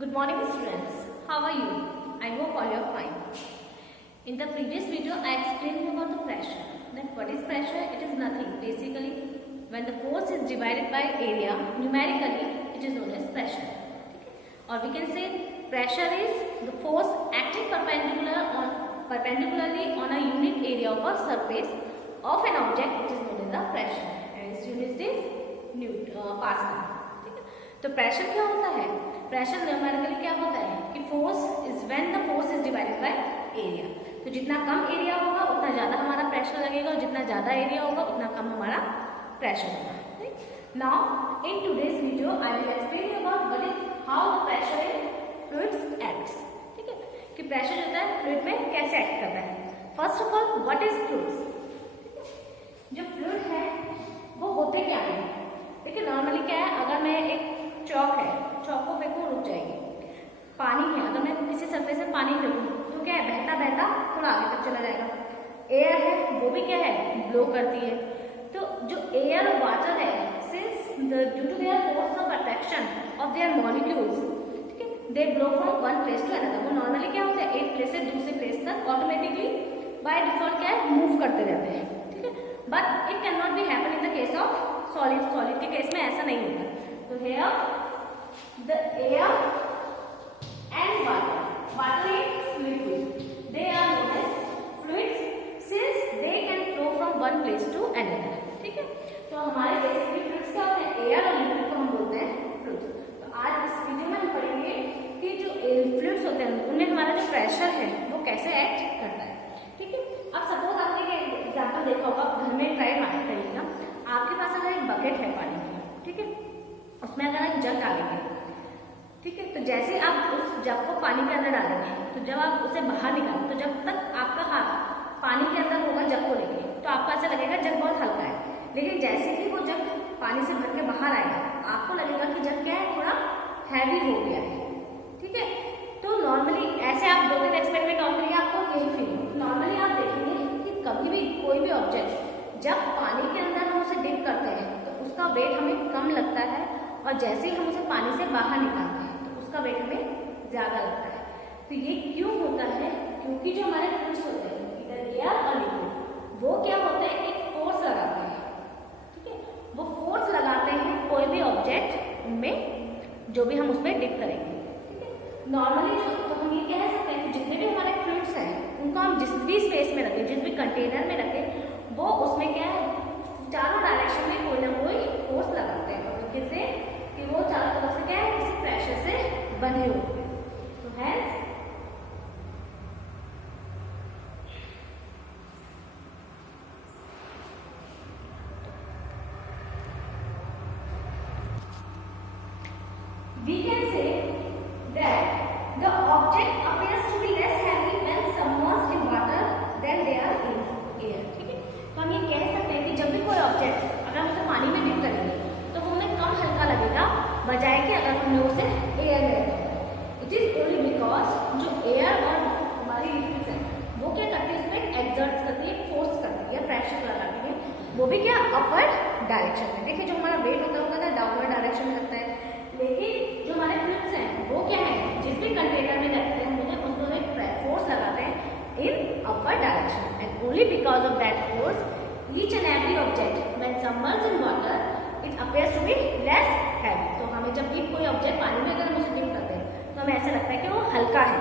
Good morning students, how are you? I hope all are fine. In the previous video I explained about the pressure. Then what is pressure? It is nothing. Basically when the force is divided by area, numerically it is known as pressure. Or we can say pressure is the force acting perpendicularly on a unit area of a surface of an object which is known as the pressure. And its unit is Pascal. तो pressure क्या होता है? Pressure numerically क्या होता है कि force is when the force is divided by area. तो जितना कम एरिया होगा उतना ज़्यादा हमारा प्रेशर लगेगा और जितना ज़्यादा एरिया होगा उतना कम हमारा प्रेशर होगा. Now in today's video I will explain about what is how the pressure in fluids acts. ठीक है कि प्रेशर जो होता है फ्लूइड में कैसे एक्ट करता है. First of all what is fluids. जो फ्लूइड है वो होते क्या है. देखिए नॉर्मली क्या है, अगर मैं एक चौक है, चौक को फेंकूं रुक जाएगी. पानी है, अगर मैं किसी सरफेस में पानी फेंकूं तो क्या है, बहता बहता थोड़ा आगे तक चला जाएगा. एयर है वो भी क्या है, ब्लो करती है. तो जो एयर और वाटर है, since due to their force of attraction of their molecules, ठीक है, they blow from one place to another. वो नॉर्मली क्या होता है, एक प्लेस से दूसरे प्लेस तक ऑटोमेटिकली बाय डिफॉल्ट क्या है, मूव करते रहते हैं. ठीक है, but it can not be happen in the case of solid. Solid के केस में ऐसा नहीं होता. तो here the air and water is liquid. They are known as fluids since they can flow from one place to another. ठीक है, तो हमारे बेसिकली फ्लूइड्स क्या होते हैं, एयर और लिक्विड को हम बोलते हैं फ्लूइड्स. तो आज इस वीडियो में हम पढ़ेंगे कि जो फ्लूइड्स होते हैं उनमें हमारा जो प्रेशर है वो कैसे एक्ट करता है. ठीक है, अब सपोज आपने एग्जाम्पल देखा होगा, घर में ट्राई करिएगा. आपके पास अगर एक बकेट है पानी की, ठीक है, उसमें अगर आप जग डालेंगे, ठीक है, तो जैसे आप उस जग को पानी के अंदर डालेंगे तो जब आप उसे बाहर निकालें तो जब तक आपका हाथ पानी के अंदर होगा जग को लेके तो आपको ऐसा लगेगा जग बहुत हल्का है. लेकिन जैसे ही वो जग पानी से भर के बाहर आएगा आपको लगेगा कि जग क्या है, थोड़ा हैवी हो गया है. ठीक है, तो नॉर्मली ऐसे आप 2-3 एक्सपेरिमेंट और करिए, आपको यही फील. नॉर्मली आप देखेंगे कि कभी भी कोई भी ऑब्जेक्ट जब पानी के अंदर हम उसे डिप करते हैं तो उसका वेट हमें कम लगता है और जैसे ही हम उसे पानी से बाहर निकालते हैं तो उसका वेट हमें ज़्यादा लगता है. तो ये क्यों होता है, क्योंकि जो हमारे फ्लूइड्स होते हैं इधर एयर और लिक्विड वो क्या होते हैं, एक फोर्स लगाते हैं. ठीक है, वो फोर्स लगाते हैं कोई भी ऑब्जेक्ट में जो भी हम उसमें डिप करेंगे. ठीक है, नॉर्मली जो तो हम ये कह सकते हैं कि जितने भी हमारे फ्लूइड्स हैं उनको हम जिस भी स्पेस में रखें, जिस भी कंटेनर में रखें, वो उसमें क्या है, चारों डायरेक्शन में कोई ना कोई फोर्स लगाते हैं जिससे कि वो चारों तरफ से क्या है, किसी प्रेशर से बंधे होते हैं. तो hence we can say that the object appears to be less heavy when submerged in water than they are in air. ठीक है, तो हम ये कह सकते हैं कि जब भी कोई ऑब्जेक्ट अगर हम उसे पानी में डिप करेंगे तो वो हमें कम हल्का लगेगा बजाय कि अगर हमने उसे एयर में रखा. इट इज ओनली बिकॉज जो एयर और हमारी लिक्विड्स है वो क्या करती है, उसमें एक्सर्ट करती है, फोर्स करती है, प्रेशर लगाती है, वो भी क्या अपवर्ड डायरेक्शन में. देखिए जो हमारा वेट होता है वो कहता है डाउनवर्ड डायरेक्शन में लगता है, लेकिन जो हमारे फ्लूइड्स हैं वो क्या है, जिस भी कंटेनर में रखते हैं मुझे उसमें एक फोर्स लगाते हैं in upward direction. And only because of that force each and every object when submerged in water it appears to be less heavy. तो हमें जब भी कोई ऑब्जेक्ट पानी में अगर हम उसे डिप करते हैं तो हमें ऐसा लगता है कि वो हल्का है,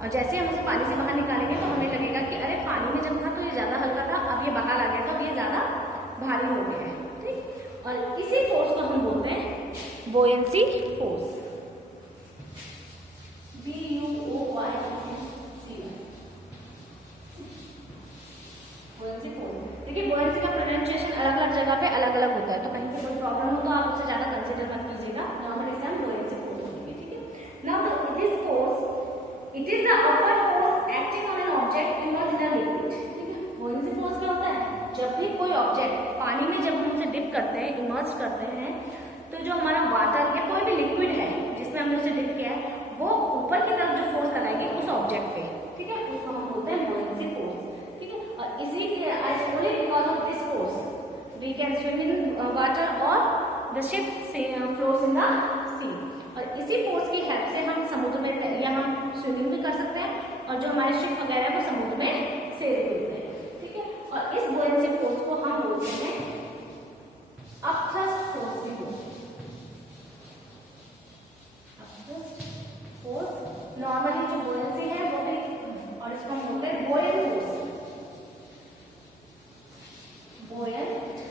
और जैसे हम उसे पानी से बाहर निकालेंगे तो हमें लगेगा कि अरे पानी में जब था तो ये ज़्यादा हल्का था, अब ये बाहर आ गया तो अब ये ज़्यादा भारी हो गया है. ठीक, और इसी फोर्स को हम बोलते हैं बुओयंसी फोर्स. बुओयंसी फोर्स. देखिए बुओयंसी का प्रोनाउंसिएशन अलग अलग जगह पे अलग अलग होता है, तो कहीं पे कोई प्रॉब्लम हो तो आप उससे ज़्यादा कंसिडर मत कीजिएगा. नॉर्मली से हम बुओयंसी फोर्स बोलेंगे. ठीक है, now this force it is the upward force acting on an object emerged in a liquid. ठीक है, बुओयंसी फोर्स क्या होता है, जब भी कोई ऑब्जेक्ट पानी में जब हम उसे डिप करते हैं, इमर्ज करते हैं, तो जो हमारा वाटर या कोई भी लिक्विड है जिसमें हमने उसे डिप किया है वो ऊपर की तरफ जो फोर्स लगाएगी उस ऑब्जेक्ट पे. ठीक है, उसको हम बोलते हैं बुओयंसी फोर्स. ठीक है, और इसीलिए only because of this force we can swim in water और the ship ship floats in the sea. और इसी फोर्स की हेल्प से हम समुद्र में या हम स्विमिंग भी कर सकते हैं और जो हमारे शिप वगैरह है वो समुद्र में सेल करते हैं, ठीक है। और इस बुओयेंसी फोर्स को हम बोलते हैं अपथ्रस्ट फोर्स भी बोलते हैं। अपथ्रस्ट फोर्स नॉर्मली जो बुओयेंसी है वो भी, और इसको हम बोलते हैं बुओयेंट फोर्स, बुओयेंट फोर्स।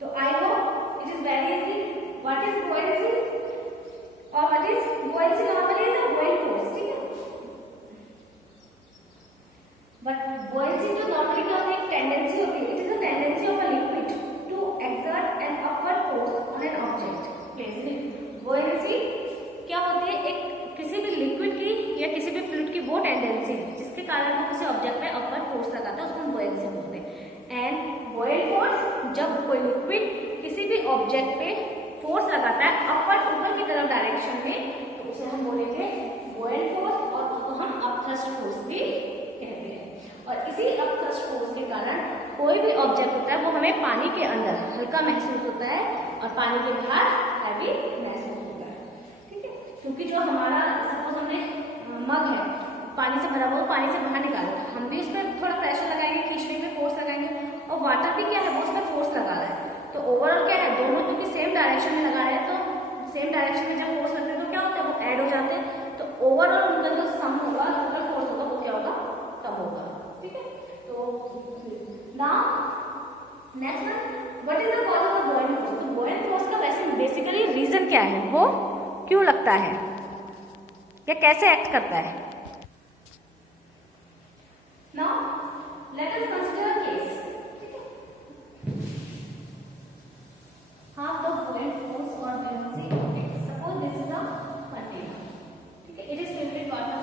तो I hope it is very easy. What is buoyancy और what is buoyancy? Normally is a buoyant force, ठीक है। बट बुओयेंसी जो नॉर्मली क्या होती है, एक टेंडेंसी होती है, it is a tendency of a liquid to exert an upward force on an object. Buoyancy क्या होती है, एक किसी भी लिक्विड की या किसी भी फ्लूइड की वो टेंडेंसी जिसके कारण वो किसी ऑब्जेक्ट पे अपवर्ड फोर्स लगाता है, उसको हम बुओयेंसी बोलते हैं। एंड बुओयेंट फोर्स, जब कोई लिक्विड किसी भी ऑब्जेक्ट पे फोर्स लगाता है अपवर्ड ऊपर की तरफ डायरेक्शन में, तो उसे हम बोलेंगे बुओयेंट फोर्स और उसको हम अपथ्रस्ट फोर्स भी कहते हैं। और इसी अपथ्रस्ट फोर्स के कारण कोई भी ऑब्जेक्ट होता है वो हमें पानी के अंदर हल्का महसूस होता है और पानी के बाहर हैवी महसूस होता है, ठीक है। क्योंकि जो हमारा सपोज हमने मग है पानी से भरा हुआ, पानी से बाहर निकाला, हम भी उसमें थोड़ा प्रेशर लगाएंगे, खींचने में फोर्स लगाएंगे, और वाटर भी क्या है वो उसमें फोर्स लगा रहा है। तो ओवरऑल क्या है, दोनों क्योंकि सेम डायरेक्शन में लगा रहे हैं, तो सेम डायरेक्शन में जब फोर्स लगते हैं तो क्या होता है, वो ऐड हो जाते हैं। तो ओवरऑल उनका जो सम होगा, टोटल फोर्स होगा, वो क्या होगा, कम होगा, ठीक है। तो now next one, what is the cause of buoyant force? तो बुओयेंट फोर्स का वैसे बेसिकली रीजन क्या है, वो क्यों लगता है या कैसे एक्ट करता है? Now let us consider a case, ठीक है। हाँ, तो बुओयेंट फोर्स और buoyancy, suppose this is a container, ठीक है, it is filled with water,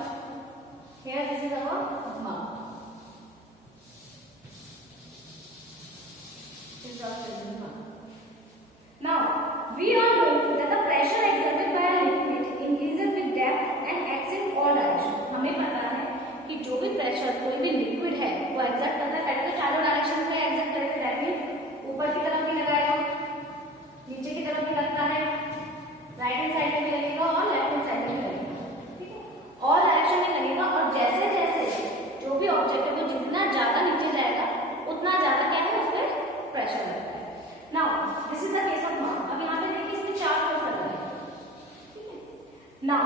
here this is our mug, this is our present mug. Now we all know that the pressure exerted by a liquid increases with depth and acts in all directions. हमें पता है कि जो भी pressure कोई भी liquid है वो एक्सर्ट करता है, पहले तो चारों डायरेक्शन में एक्सर्ट करेगा, दैट मींस ऊपर की तरफ भी लगाएगा, नीचे की तरफ भी लगता है, राइट हैंड साइड में भी लगेगा और लेफ्ट हैंड साइड में भी लगेगा, ठीक है। ऑल डायरेक्शन में लगेगा और जैसे जैसे जो भी ऑब्जेक्ट है वो जितना ज्यादा नीचे जाएगा उतना ज्यादा क्या है उस पर प्रेशर लगता है। Now this is the case of mug. अब यहाँ पे देखिए इसमें चार फोर्स लग रहे हैं, ठीक है। Now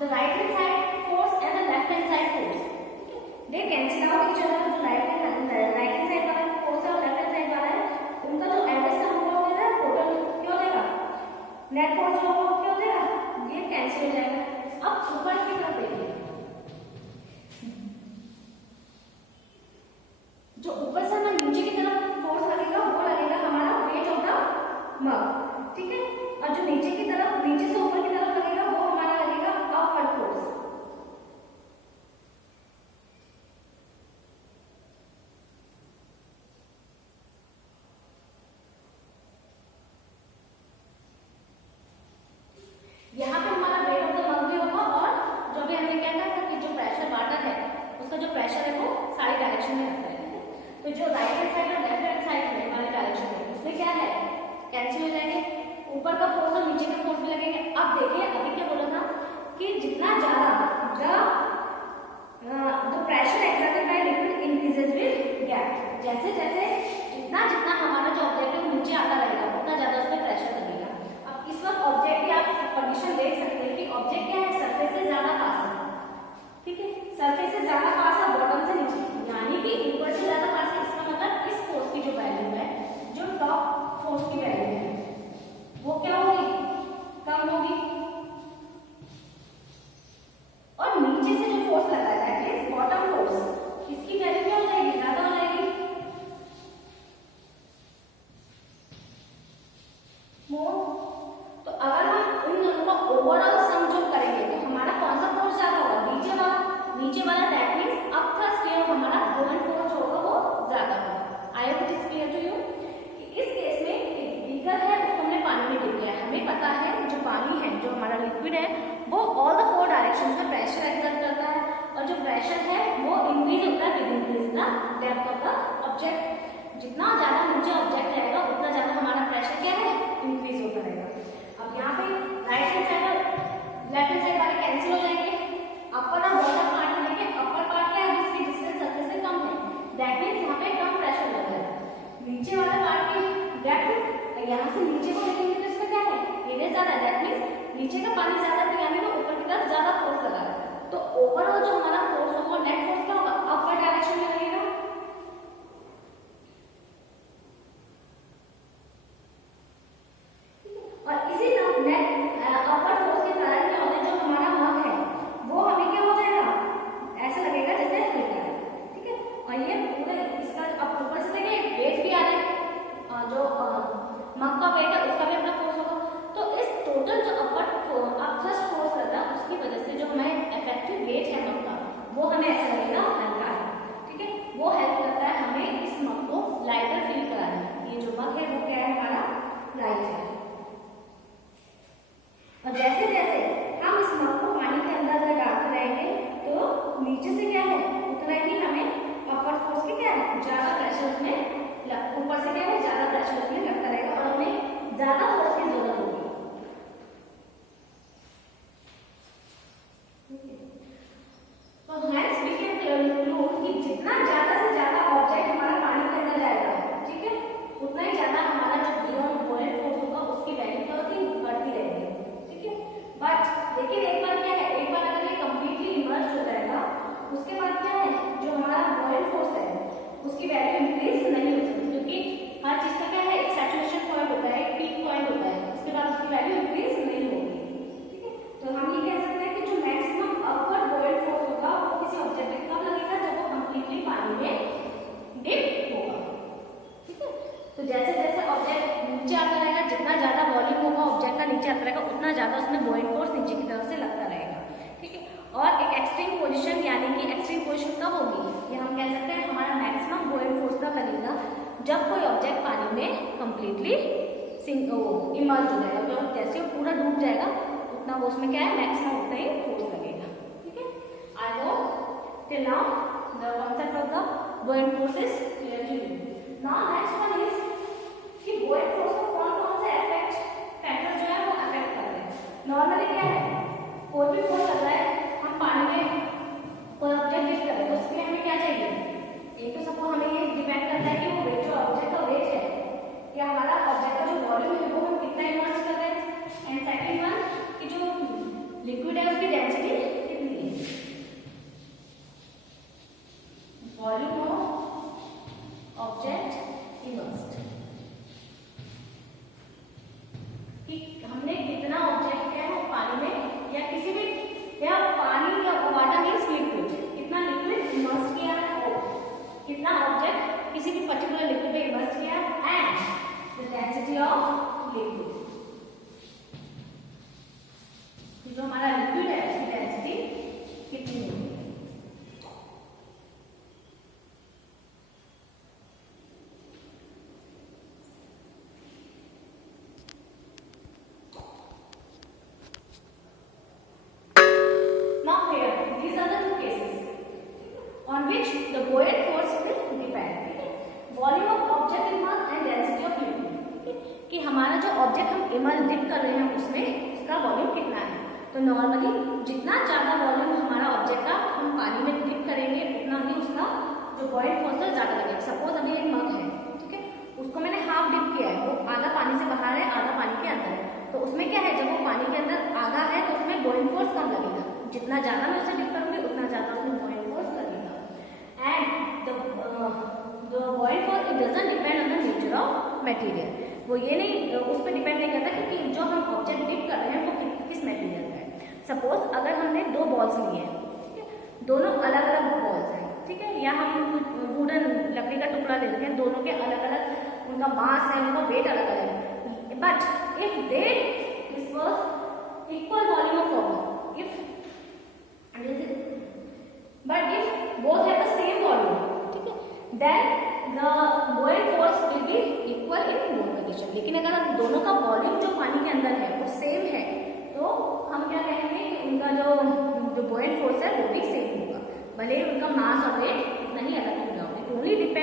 the right hand side force and the left hand side force, ठीक है, दे कैंसिल आउट ईच अदर। जो राइट हैंड साइड वाला फोर्स है और लेफ्ट हैंड साइड वाला है, उनका जो एवरेज सम होगा टोटल क्या हो जाएगा, नेट फोर्स जो होगा क्या हो जाएगा, ये कैंसिल हो जाएगा। अब ऊपर की तरफ देखिए, जो ऊपर से हमें नीचे की तरफ फोर्स लगेगा वो लगेगा हमारा वेट ऑफ द मग, ठीक है। और जो नीचे की तरफ, नीचे से ऊपर की तरफ लगेगा वो हमारा लगेगा अपवर्ड फोर्स। यहाँ पे हमारा वेट ऑफ द मग भी होगा और जो भी हमने क्या कहा था कि जो प्रेशर वाटर है उसका जो प्रेशर है वो सारी डायरेक्शन में रहता है। तो जो राइट हैंड साइड और लेफ्ट हैंड साइड है हमारे डायरेक्शन में, उसमें क्या है, कैंसिल हो जाएंगे, ऊपर का फोर्स और नीचे का फोर्स भी लगेंगे। अब देखिए अभी क्या बोला था कि जितना ज्यादा the pressure exerted by liquid increases with gap, जैसे जैसे जितना जितना हमारा जो ऑब्जेक्ट है वो नीचे आता रहेगा उतना ज्यादा उस पर प्रेशर लगेगा। अब इस वक्त ऑब्जेक्ट की आप कंडीशन देख सकते हैं कि ऑब्जेक्ट क्या है, सरफेस से ज्यादा पास है, ठीक है, सरफेस से ज्यादा पास है बॉटम से नीचे, यानी कि ऊपर से ज्यादा पास है। इसका मतलब इस फोर्स की जो वैल्यू है, जो टॉप फोर्स की वैल्यू है वो क्या होगी, कम होगी, और नीचे से जो फोर्स लगा है दैट इज बॉटम फोर्स, इसकी वैल्यू क्या हो जाएगी, ज्यादा हो जाएगी, डेप्थ ऑफ द ऑब्जेक्ट। जितना ज्यादा नीचे ऑब्जेक्ट रहेगा उतना ज्यादा हमारा प्रेशर क्या है, इंक्रीज होता रहेगा। अब यहाँ पे राइट हैंड साइड और लेफ्ट हैंड साइड वाले कैंसिल हो जाएंगे। अपर और बॉटम पार्ट में देखिए, अपर पार्ट क्या है, जिसकी डिस्टेंस सरफेस से कम है, दैट मींस यहाँ पे कम प्रेशर लग रहा है। नीचे वाले पार्ट की डेप्थ यहाँ से नीचे को देखेंगे तो इसमें क्या है, एरिया ज्यादा है, दैट मींस नीचे का पानी ज्यादा है, यानी कि ऊपर की तरफ ज्यादा फोर्स लगा रहा है। तो ओवरऑल जो हमारा फोर्स होगा, नेट फोर्स क्या होगा, अपवर्ड डायरेक्शन में लगेगा। और इसी नेट अपवर्ड फोर्स के कारण क्या होता है, जो हमारा मग है वो हमें क्या हो जाएगा, ऐसा लगेगा जैसे हल्का है, ठीक है। और ये पूरा इसका अब ऊपर से देखिए वेट भी आ रहा है, जो मग का वेट है उसका भी अपना फोर्स होगा। तो इस टोटल जो अपवर्ड थ्रस्ट फोर्स रहता है उसकी वजह से जो हमें इफेक्टिव वेट है मग का, वो हमें ऐसा लगेगा हल्का है, ठीक है। वो हेल्प करता है हमें इस मग को लाइटर फील कराने। ये जो मग है वो क्या है, हमारा लाइट है। और जैसे जैसे हम इस मग को पानी के अंदर डालते रहेंगे तो नीचे से क्या है, उतना ही हमें अपवर्ड फोर्स के क्या है, ज्यादा प्रेशर उसमें, ऊपर से क्या है, ज्यादा प्रेशर उसमें लगता रहेगा और हमें ज्यादा फोर्स की जरूरत होगी। तो हेंस वी कैन कंक्लूड कि जितना ज्यादा से ज्यादा ऑब्जेक्ट हमारा पानी के अंदर जाएगा, ठीक है, उतना ही ज्यादा हमारा जो बियॉन्ड बॉइलिंग फोर्स होगा उसकी वैल्यू क्या होती है, बढ़ती रहेगी, ठीक है। बट लेकिन एक बार क्या है, एक बार अगर ये कंप्लीटली इमर्ज हो जाएगा उसके बाद क्या है, जो हमारा बॉइलिंग फोर्स है उसकी वैल्यू इंक्रीज नहीं हो सकती, क्योंकि हर चीज का क्या है, एक सैचुरेशन पॉइंट होता है, एक पीक पॉइंट होता है, उसके बाद उसकी वैल्यू इंक्रीज नहीं होगी, ठीक है। तो हम ये कह सकते हैं कि जो मैक्सिमम अपवर्ड बॉइल्ड फोर्स होगा वो किसी ऑब्जेक्ट पे कब लगेगा, जब वो कंप्लीटली पानी में डिप होगा, ठीक है। तो जैसे जैसे ऑब्जेक्ट नीचे आता रहेगा, जितना ज्यादा वॉल्यूम होगा ऑब्जेक्ट का नीचे आता रहेगा, उतना ज्यादा उसमें बॉइल्ड फोर्स नीचे की तरफ से लगता रहेगा, ठीक है। और एक एक्सट्रीम पोजीशन, यानी कि एक्सट्रीम पोजीशन कब होगी, ये हम कह सकते हैं हमारा मैक्सिमम बॉइल्ड फोर्स तब लगेगा जब कोई ऑब्जेक्ट पानी में कंप्लीटली इमर्ज हो जाएगा। तो जैसे वो पूरा डूब जाएगा उतना वो उसमें क्या है, मैक्सिमम उतना ही फोर्स लगेगा, ठीक है। I hope till now the concept of the buoyant force is clear to you. Now next one is कि बॉइल्ड फोर्स को कौन कौन से फैक्टर्स जो है वो अफेक्ट कर रहे हैं। नॉर्मली क्या है, कोई भी फोर्स लग रहा है, हम पानी में कोई ऑब्जेक्ट लिफ्ट कर रहे हैं तो उसके लिए हमें क्या चाहिए, एक तो सबको हमें ये डिपेंड करता है कि वो वेट, जो ऑब्जेक्ट का वेट है, कि हमारा ऑब्जेक्ट का जो वॉल्यूम है वो हम कितना इमर्ज कर रहे हैं, एंड सेकंड वन कि जो लिक्विड है उसकी डेंसिटी कितनी है, वॉल्यूम ऑफ ऑब्जेक्ट इमर्ज्ड, कि हमने कितना ऑब्जेक्ट क्या है पानी में या किसी भी, या पानी या वाटर मीन्स लिक्विड, कितना लिक्विड इमर्ज किया है, कितना ऑब्जेक्ट किसी भी पर्टिकुलर लिक्विड में इमर्ज किया है, and the density of liquid, जो हमारा लिक्विड है उसकी डेंसिटी कितनी है। On which the buoyant force will depend, ठीक है। Volume of object emerge and density of liquid, ठीक है, कि हमारा जो ऑब्जेक्ट हम इमर्ज डिप कर रहे हैं उसमें उसका वॉल्यूम कितना है। तो नॉर्मली जितना ज्यादा वॉल्यूम हमारा ऑब्जेक्ट का हम पानी में डिप करेंगे उतना ही उसका जो बॉइल्ड फोर्स है ज्यादा लगेगा। सपोज अभी एक मग है, ठीक है, उसको मैंने हाफ डिप किया है, वो आधा पानी से बाहर है, आधा पानी के अंदर है, तो उसमें क्या है, जब वो पानी के अंदर आधा है तो उसमें बॉइल्ड फोर्स कम लगेगा, जितना ज्यादा मैं उसे डिप करूंगी उतना ज्यादा उसमें बॉइल्ड फोर्स लगेगा। And the boiled force it doesn't depend on the nature of material, वो ये नहीं उस पर डिपेंड नहीं करता कि जो हम ऑब्जेक्ट डिप कर रहे हैं वो किस मटेरियल का है। सपोज अगर हमने दो बॉल्स लिए हैं, ठीक है, दोनों अलग अलग बॉल्स हैं, ठीक है, या हम वुडन लकड़ी का टुकड़ा ले रहे हैं, दोनों के अलग अलग उनका मास है, उनका वेट अलग अलग है, but if they disperse equal volume of water, if but if both have the same volume, ठीक है, then the buoyant force will be equal in both condition। लेकिन अगर हम दोनों का वॉल्यूम जो पानी के अंदर है वो सेम है तो हम क्या कहेंगे कि उनका जो buoyant force है वो भी सेम होगा, भले ही उनका मास और वेट नहीं अलग होगा। इट ओनली डिपेंड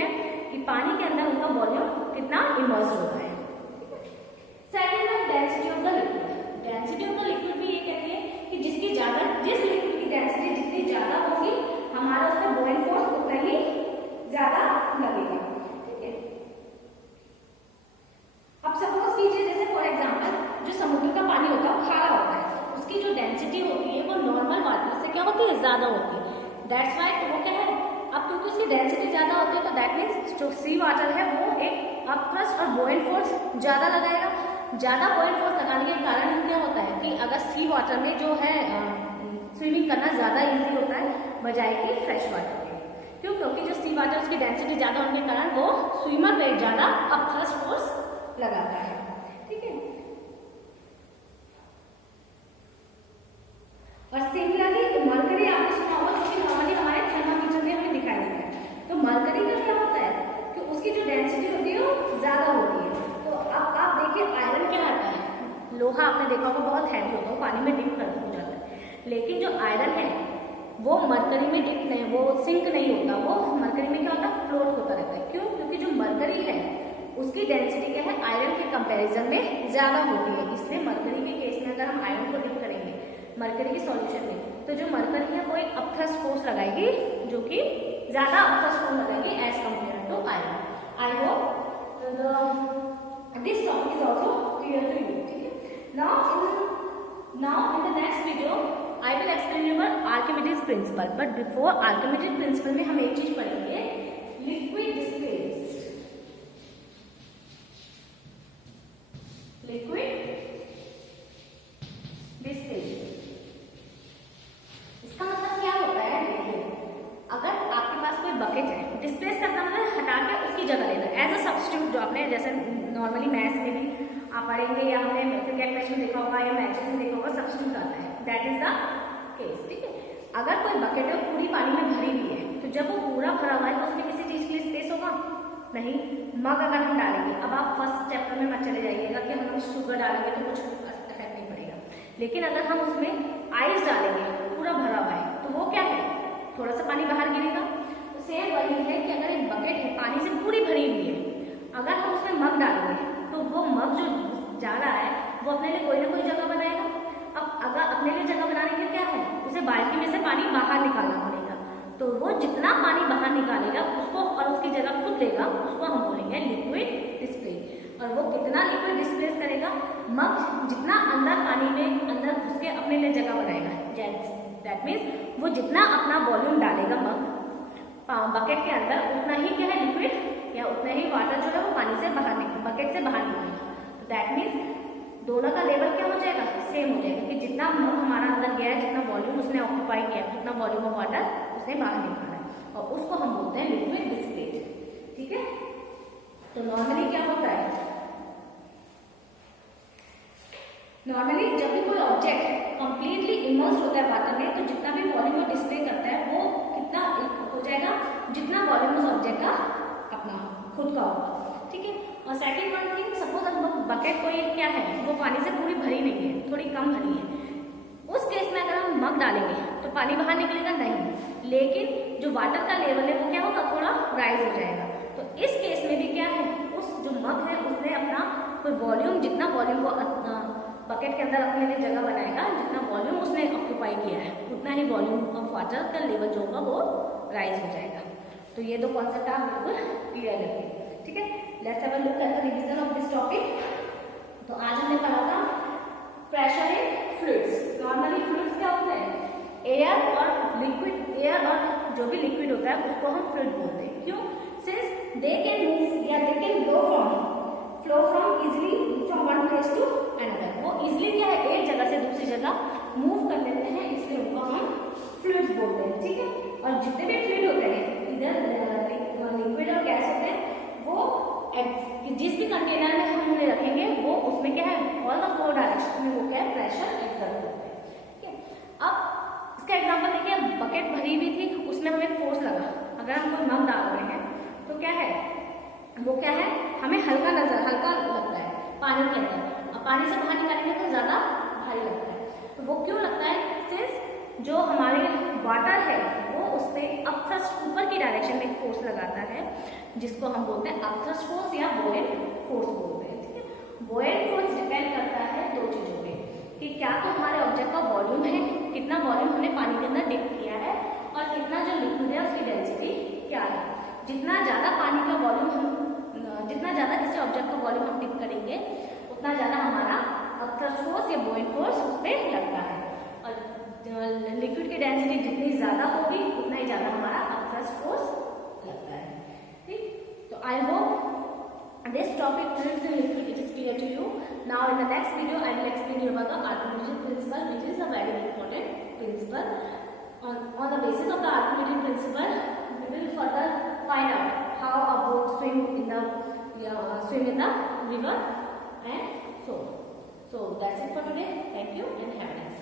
ज्यादा, जिस लिक्विड की डेंसिटी जितनी ज्यादा होगी हमारा उसमें बॉइलिंग फोर्स उतना ही ज्यादा लगेगा। ठीक है, अब सपोज कीजिए जैसे फॉर एग्जांपल जो समुद्र का पानी होता है खारा होता है, उसकी जो डेंसिटी होती है वो नॉर्मल वाटर से क्या होती है, ज्यादा होती है। दैट्स वाई वो क्या है, अब क्योंकि उसकी डेंसिटी ज्यादा होती है तो दैट मीन्स जो सी वाटर है वो एक अपथ्रस्ट और बॉइल फोर्स ज्यादा लगाएगा। ज्यादा बॉइल फोर्स लगाने के कारण क्या होता है कि अगर सी वाटर में जो है स्विमिंग करना ज्यादा इजी होता है बजाय कि फ्रेश वाटर में। क्यों? क्योंकि जो सी वाटर उसकी डेंसिटी ज्यादा होने के कारण वो स्विमर में ज्यादा अपथ्रस्ट फोर्स लगाता है। ठीक है, और सिमिलरली मरकरी आपने सुना होगा जो कि नॉर्मली हमारे थर्मामीटर में हमें दिखाई देता है। तो मरकरी का क्या होता है कि उसकी जो डेंसिटी होती है वो ज्यादा होती है। तो अब आप देखिए आयरन क्या आता है, लोहा आपने देखा होगा बहुत हैवी होता है, वो पानी में डिप कर हो जाता है, लेकिन जो आयरन है वो मरकरी में डिप नहीं, वो सिंक नहीं होता, वो मरकरी में क्या होता है, फ्लोट होता रहता है। क्यों? क्योंकि जो मरकरी है उसकी डेंसिटी क्या है, आयरन के कंपैरिजन में ज्यादा होती है। इसलिए मरकरी के केस में अगर हम आयरन को डिप करेंगे मरकरी के सॉल्यूशन में, तो जो मरकरी है वो एक अपथ्रस्ट फोर्स लगाएगी, जो कि ज्यादा अपथ्रस्ट फोर्स लगाएगी as compare to iron. I hope this topic is also clear to you. ठीक है, now in the next video I will explain your Archimedes principle, but before Archimedes principle में हम एक चीज पढ़ेंगे, लिक्विड डिस्प्लेस। लिक्विड डिस्प्लेस इसका मतलब क्या होता है, देखिए अगर आपके पास कोई बकेट है, डिस्प्लेस करना मतलब हटा के उसकी जगह लेना, एज अ सब्स्टिट्यूट, जो आपने जैसे नॉर्मली मैथ्स में भी आप पढ़ेंगे या हमने मैथमेटिक्स में देखा होगा या मैथ्स में देखा होगा, सब्स्टिट्यूट आता है, दैट इज द केस। ठीक है, अगर कोई बकेट है पूरी पानी में भरी हुई है, तो जब वो पूरा भरा हुआ है तो उसमें किसी चीज के लिए स्पेस होगा नहीं। मग अगर हम डालेंगे, अब आप फर्स्ट चैप्टर में मत चले जाइएगा कि हम शुगर डालेंगे तो कुछ इफेक्ट नहीं पड़ेगा, लेकिन अगर हम उसमें आइस डालेंगे पूरा भरा हुआ है तो वो क्या है, थोड़ा सा पानी बाहर गिरेगा। तो सेम वही है कि अगर एक बकेट है पानी से पूरी भरी हुई है, अगर हम उसमें मग डालेंगे तो वो मग जो जा रहा है वो अपने लिए कोई ना कोई जगह बनाएगा। अब अगर अपने लिए जगह बनाने के लिए क्या है, उसे बाल्टी में से पानी बाहर निकालना पड़ेगा, तो वो जितना पानी बाहर निकालेगा उसको और उसकी जगह खुद लेगा, उसको हम बोलेंगे लिक्विड डिस्प्लेस। और वो कितना लिक्विड डिस्प्लेस करेगा, मग जितना अंदर पानी में अंदर घुस के अपने लिए जगह बनाएगा, दैट मीन्स वो जितना अपना वॉल्यूम डालेगा मग बकेट के अंदर, उतना ही क्या है लिक्विड या उतना ही वाटर जो है वो पानी से बाहर बकेट से बाहर निकलेगा। तो दैट मीन्स दोनों का लेवल क्या हो जाएगा, सेम हो जाएगा, कि जितना मग हमारा अंदर गया है, जितना वॉल्यूम उसने ऑक्यूपाई किया, जितना वॉल्यूम ऑफ वाटर उसने बाहर निकाला है, और उसको हम बोलते हैं लिक्विड डिस्प्लेस। ठीक है, तो नॉर्मली क्या होता है, नॉर्मली जब भी कोई ऑब्जेक्ट कंप्लीटली इमर्स्ड होता है वाटर में, तो जितना भी वॉल्यूम को डिस्प्ले करता है वो कितना हो जाएगा, जितना वॉल्यूम उस ऑब्जेक्ट का अपना खुद का होगा। ठीक है, और सेकंड वन थिंग, सपोज अब बकेट कोई क्या है वो पानी से पूरी भरी नहीं है, थोड़ी कम भरी है, उस केस में अगर हम मग डालेंगे तो पानी बाहर निकलेगा नहीं, लेकिन जो वाटर का लेवल है वो क्या होगा, थोड़ा राइज हो जाएगा। तो इस केस में भी क्या है, उस जो मग है उसने अपना कोई वॉल्यूम, जितना वॉल्यूम वो बकेट के अंदर अपने लिए जगह बनाएगा, जितना वॉल्यूम उसने ऑक्यूपाई किया है, उतना ही वॉल्यूम ऑफ वाटर का लेवल जो होगा वो राइज हो जाएगा। तो ये दो कॉन्सेप्ट आप बिल्कुल क्लियर रखिए। ठीक है, let's have a look at the revision of this topic. तो आज हमने पढ़ा था pressure in fluids. Normally fluids क्या होते हैं, एयर और लिक्विड, एयर और जो भी लिक्विड होता है उसको हम फ्लूइड बोलते हैं। क्यों? सिंस दे कैन मूव या they can flow from easily from one place to another, वो इजिली क्या है एक जगह से दूसरी जगह मूव कर लेते हैं, इसलिए उनको हम फ्लूइड्स बोलते हैं। ठीक है, और जितने भी फ्लूइड होते हैं, इधर लिक्विड और गैस होते हैं, वो जिस भी कंटेनर में हम उन्हें रखेंगे वो उसमें क्या है, ऑल द फोर डायरेक्शन में वो क्या है, प्रेशर एक्सर्ट करते हैं। ठीक है, अब इसका एग्जांपल देखिए, बकेट भरी हुई थी, उसमें हमें फोर्स लगा, अगर हम कोई मग डाल रहे हैं तो क्या है, वो क्या है, हमें हल्का लगता है पानी के अंदर, अब पानी से बाहर निकालेंगे तो ज्यादा भारी लगता है। तो वो क्यों लगता है, सिंस जो हमारे वाटर है वो उस पर अपथ्रस्ट ऊपर की डायरेक्शन में फोर्स लगाता है, जिसको हम बोलते हैं अपथ्रस्ट फोर्स या बॉयल फोर्स बोलते हैं। ठीक है, बॉयल फोर्स डिपेंड करता है दो चीजों पे, कि क्या तो हमारे ऑब्जेक्ट का वॉल्यूम है, कितना वॉल्यूम हमने पानी के अंदर डिप किया है, और कितना जो लिक्विड है उसकी डेंसिटी क्या है। जितना ज़्यादा पानी का वॉल्यूम हम जितना ज़्यादा किसी ऑब्जेक्ट का वॉल्यूम हम डिप करेंगे उतना ज़्यादा हमारा थ्रस्ट फोर्स या बॉइंग फोर्स उस पर लगता है, और लिक्विड की डेंसिटी जितनी ज़्यादा होगी उतना ही ज़्यादा हमारा थ्रस्ट फोर्स लगता है। ठीक, तो I hope this topic fluids in liquid it is clear to you. Now in the next video I will explain you about the Archimedes principle, which is a very important principle. On the basis of the Archimedes principle we will further find out how a boat swim in the river, and so that's it for today. Thank you and have a nice day.